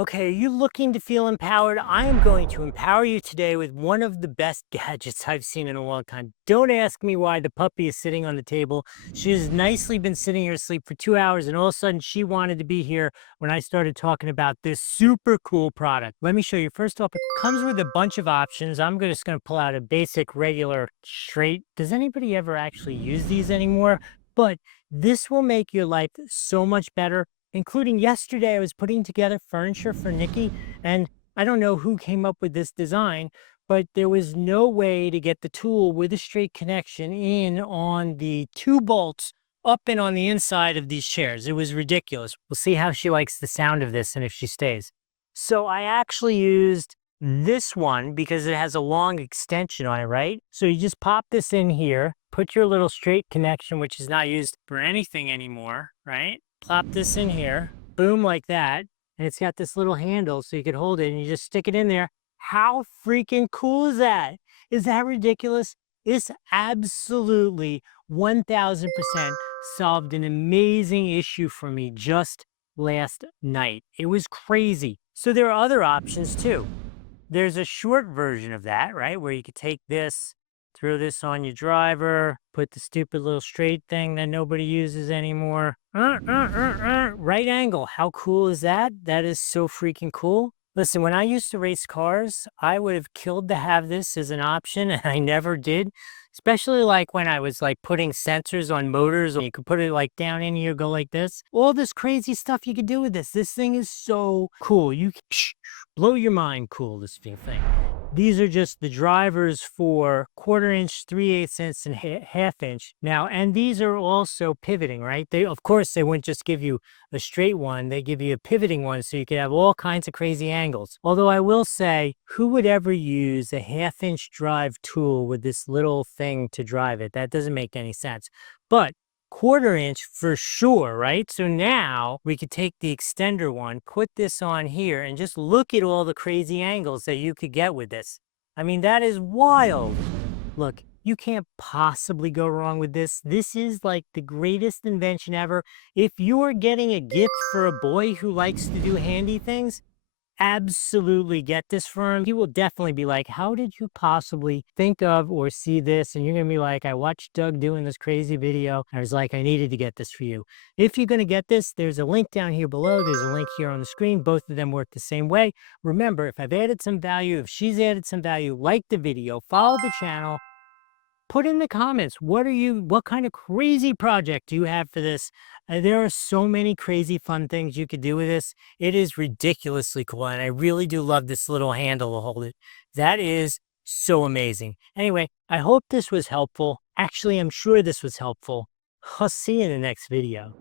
Okay, are you looking to feel empowered? I am going to empower you today with one of the best gadgets I've seen in a long time. Don't ask me why the puppy is sitting on the table. She has nicely been sitting here asleep for 2 hours, and all of a sudden she wanted to be here when I started talking about this super cool product. Let me show you. First off, it comes with a bunch of options. Just going to pull out a basic, regular, straight. Does anybody ever actually use these anymore? But this will make your life so much better, including yesterday. I was putting together furniture for Niki, and I don't know who came up with this design, but there was no way to get the tool with a straight connection in on the two bolts up and on the inside of these chairs. It was ridiculous. We'll see how she likes the sound of this and if she stays. So I actually used this one because it has a long extension on it, right? So you just pop this in here, put your little straight connection, which is not used for anything anymore, right? Plop this in here, boom, like that. And it's got this little handle so you could hold it and you just stick it in there. How freaking cool is that? Is that ridiculous? This absolutely 1000% solved an amazing issue for me just last night. It was crazy. So there are other options too. There's a short version of that, right? Where you could take this, throw this on your driver, put the stupid little straight thing that nobody uses anymore. Right angle. How cool is that? That is so freaking cool. Listen, when I used to race cars, I would have killed to have this as an option, and I never did. Especially like when I was like putting sensors on motors, or you could put it like down in here, go like this. All this crazy stuff you could do with this. This thing is so cool. You can blow your mind cool, this thing. These are just the drivers for 1/4 inch, 3/8 inch, and half inch. Now, and these are also pivoting, right? They, of course, they wouldn't just give you a straight one. They give you a pivoting one so you could have all kinds of crazy angles. Although I will say, who would ever use a 1/2 inch drive tool with this little thing to drive it? That doesn't make any sense. But 1/4 inch for sure, right? So now we could take the extender one, put this on here, and just look at all the crazy angles that you could get with this. I mean, that is wild. Look, you can't possibly go wrong with this. This is like the greatest invention ever. If you're getting a gift for a boy who likes to do handy things, absolutely get this for him. He will definitely be like, how did you possibly think of or see this? And you're going to be like, I watched Doug doing this crazy video. I was like, I needed to get this for you. If you're going to get this, there's a link down here below. There's a link here on the screen. Both of them work the same way. Remember, if I've added some value, if she's added some value, like the video, follow the channel, put in the comments, what kind of crazy project do you have for this? There are so many crazy fun things you could do with this. It is ridiculously cool, and I really do love this little handle to hold it. That is so amazing. Anyway, I hope this was helpful. Actually, I'm sure this was helpful. I'll see you in the next video.